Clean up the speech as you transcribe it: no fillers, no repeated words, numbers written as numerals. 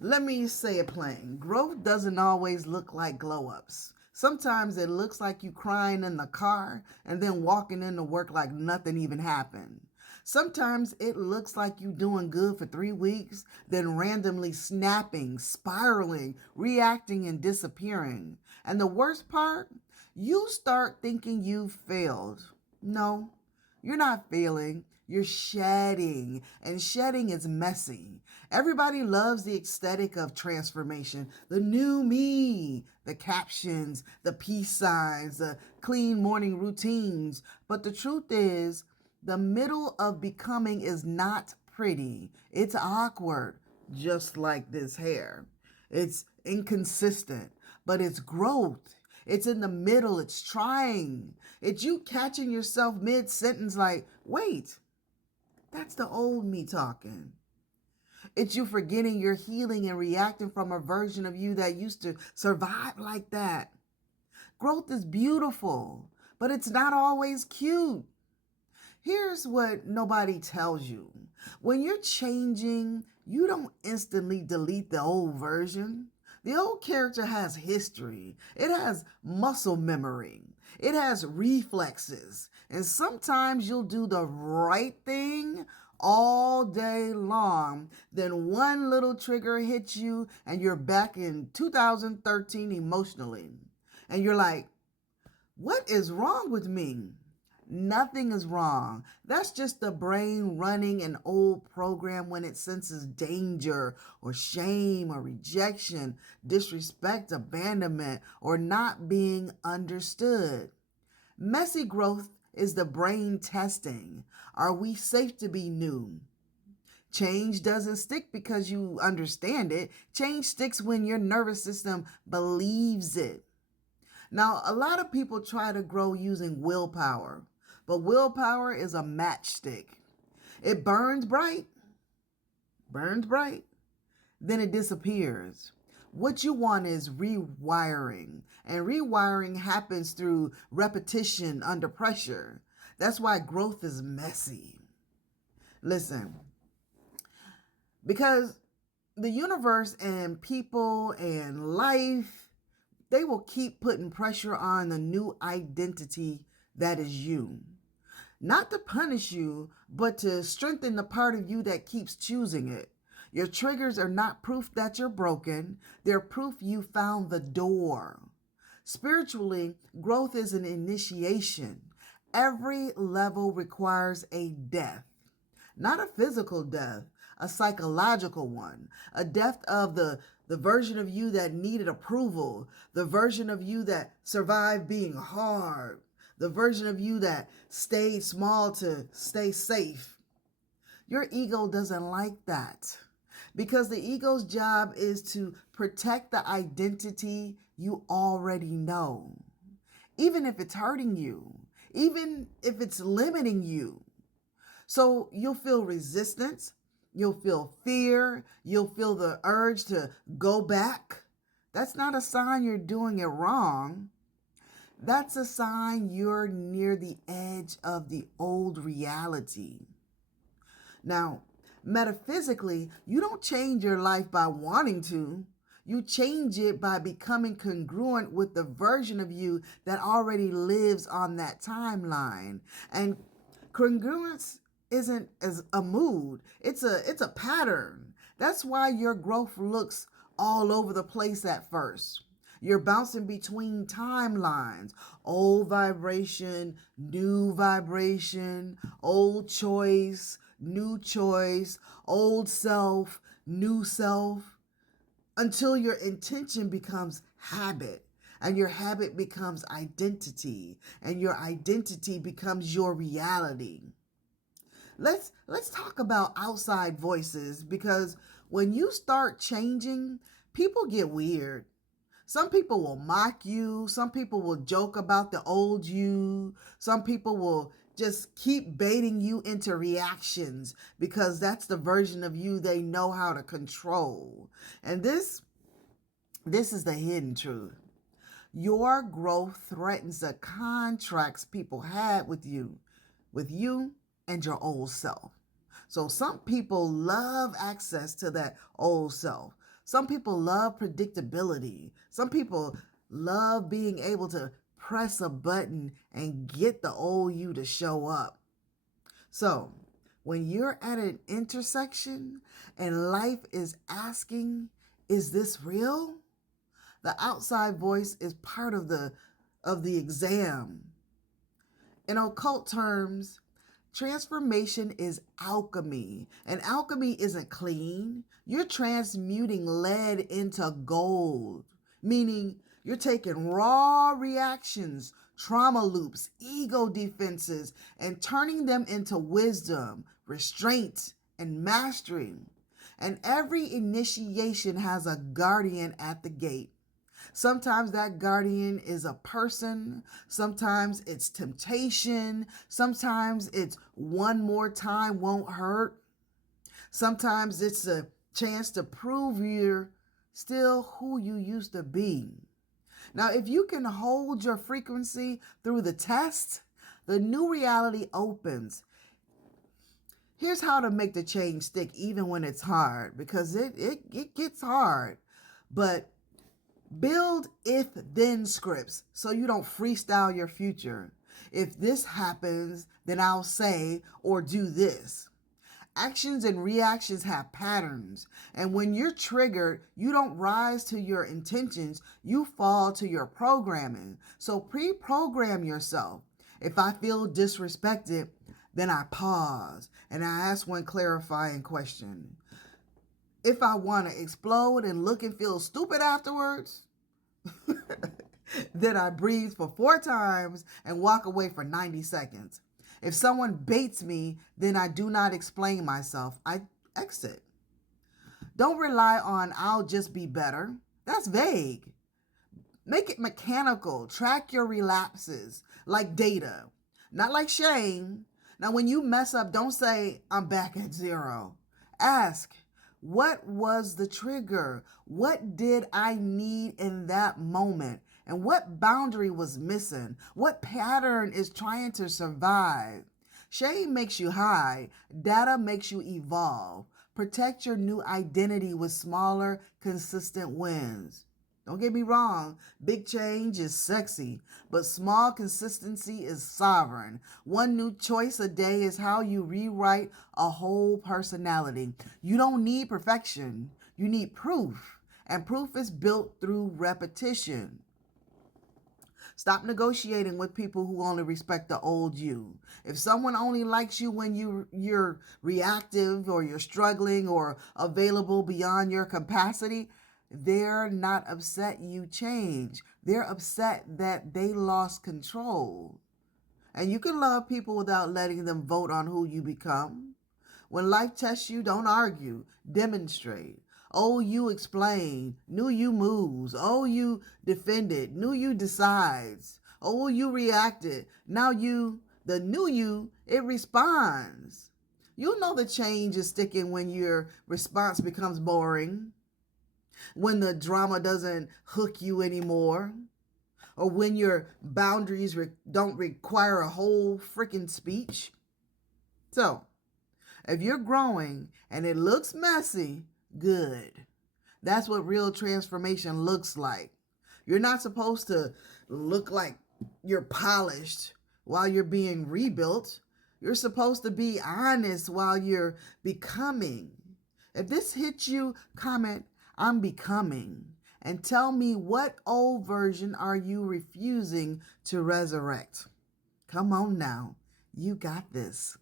Let me say it plain. Growth doesn't always look like glow ups. Sometimes it looks like you crying in the car and then walking into work like nothing even happened. Sometimes it looks like you doing good for 3 weeks, then randomly snapping, spiraling, reacting, and disappearing. And the worst part, you start thinking you failed. No, you're not failing. You're shedding, and shedding is messy. Everybody loves the aesthetic of transformation, the new me, the captions, the peace signs, the clean morning routines. But the truth is, the middle of becoming is not pretty. It's awkward, just like this hair. It's inconsistent, but it's growth. It's in the middle, it's trying. It's you catching yourself mid sentence, like, wait, that's the old me talking. It's you forgetting you're healing and reacting from a version of you that used to survive like that. Growth is beautiful, but it's not always cute. Here's what nobody tells you. When you're changing, you don't instantly delete the old version. The old character has history, it has muscle memory, it has reflexes, and sometimes you'll do the right thing all day long. Then one little trigger hits you, and you're back in 2013 emotionally. And you're like, what is wrong with me? Nothing is wrong. That's just the brain running an old program when it senses danger or shame or rejection, disrespect, abandonment, or not being understood. Messy growth is the brain testing. Are we safe to be new? Change doesn't stick because you understand it. Change sticks when your nervous system believes it. Now, a lot of people try to grow using willpower, but willpower is a matchstick. It burns bright, then it disappears. What you want is rewiring, and rewiring happens through repetition under pressure. That's why growth is messy. Listen, because the universe and people and life, they will keep putting pressure on the new identity that is you. Not to punish you, but to strengthen the part of you that keeps choosing it. Your triggers are not proof that you're broken, they're proof you found the door. Spiritually, growth is an initiation. Every level requires a death. Not a physical death, a psychological one, a death of the version of you that needed approval, the version of you that survived being hard, the version of you that stayed small to stay safe. Your ego doesn't like that because the ego's job is to protect the identity you already know, even if it's hurting you, even if it's limiting you. So you'll feel resistance, you'll feel fear, you'll feel the urge to go back. That's not a sign you're doing it wrong. That's a sign you're near the edge of the old reality. Now, metaphysically, you don't change your life by wanting to. You change it by becoming congruent with the version of you that already lives on that timeline. And congruence isn't as a mood. It's a pattern. That's why your growth looks all over the place at first. You're bouncing between timelines, old vibration, new vibration, old choice, new choice, old self, new self, until your intention becomes habit, and your habit becomes identity, and your identity becomes your reality. Let's talk about outside voices, because when you start changing, people get weird. Some people will mock you. Some people will joke about the old you. Some people will just keep baiting you into reactions because that's the version of you they know how to control. And this is the hidden truth. Your growth threatens the contracts people had with you and your old self. So some people love access to that old self. Some people love predictability. Some people love being able to press a button and get the old you to show up. So, when you're at an intersection and life is asking, is this real? The outside voice is part of the exam. In occult terms, transformation is alchemy, and alchemy isn't clean. You're transmuting lead into gold, meaning you're taking raw reactions, trauma loops, ego defenses, and turning them into wisdom, restraint, and mastery. And every initiation has a guardian at the gate. Sometimes that guardian is a person. Sometimes it's temptation. Sometimes it's one more time won't hurt. Sometimes it's a chance to prove you're still who you used to be. Now, if you can hold your frequency through the test, the new reality opens. Here's how to make the change stick even when it's hard, because it gets hard. But build if-then scripts so you don't freestyle your future. If this happens, then I'll say or do this. Actions and reactions have patterns, and when you're triggered, you don't rise to your intentions, you fall to your programming. So pre-program yourself. If I feel disrespected, then I pause and I ask one clarifying question. If I want to explode and look and feel stupid afterwards, then I breathe for 4 times and walk away for 90 seconds. If someone baits me, then I do not explain myself. I exit. Don't rely on I'll just be better. That's vague. Make it mechanical. Track your relapses like data, not like shame. Now, when you mess up, don't say I'm back at 0. Ask, what was the trigger? What did I need in that moment? And what boundary was missing? What pattern is trying to survive? Shame makes you hide. Data makes you evolve. Protect your new identity with smaller, consistent wins. Don't get me wrong, big change is sexy, but small consistency is sovereign. One new choice a day is how you rewrite a whole personality. You don't need perfection, you need proof, and proof is built through repetition. Stop negotiating with people who only respect the old you. If someone only likes you when you're reactive or you're struggling or available beyond your capacity, they're not upset you change. They're upset that they lost control. And you can love people without letting them vote on who you become. When life tests you, don't argue. Demonstrate. Oh, you explain. New you moves. Oh, you defended. New you decides. Oh, you reacted. Now the new you, it responds. You'll know the change is sticking when your response becomes boring, when the drama doesn't hook you anymore, or when your boundaries don't require a whole freaking speech. So, if you're growing and it looks messy, good. That's what real transformation looks like. You're not supposed to look like you're polished while you're being rebuilt. You're supposed to be honest while you're becoming. If this hits you, comment, I'm becoming. And tell me, what old version are you refusing to resurrect? Come on now. You got this.